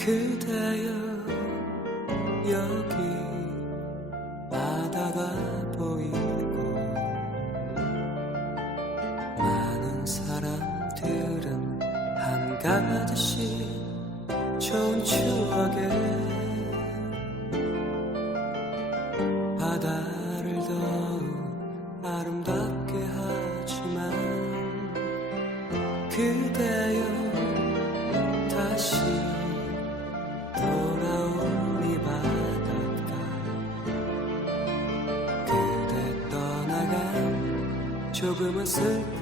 그대여 여기 바다가 보이고 많은 사람들은 한가득씩 좋은 추억에 바다를 더욱 아름답게 하지만 그대여 다시 돌아온 이 바닷가 그대 떠나간 조금은 슬픈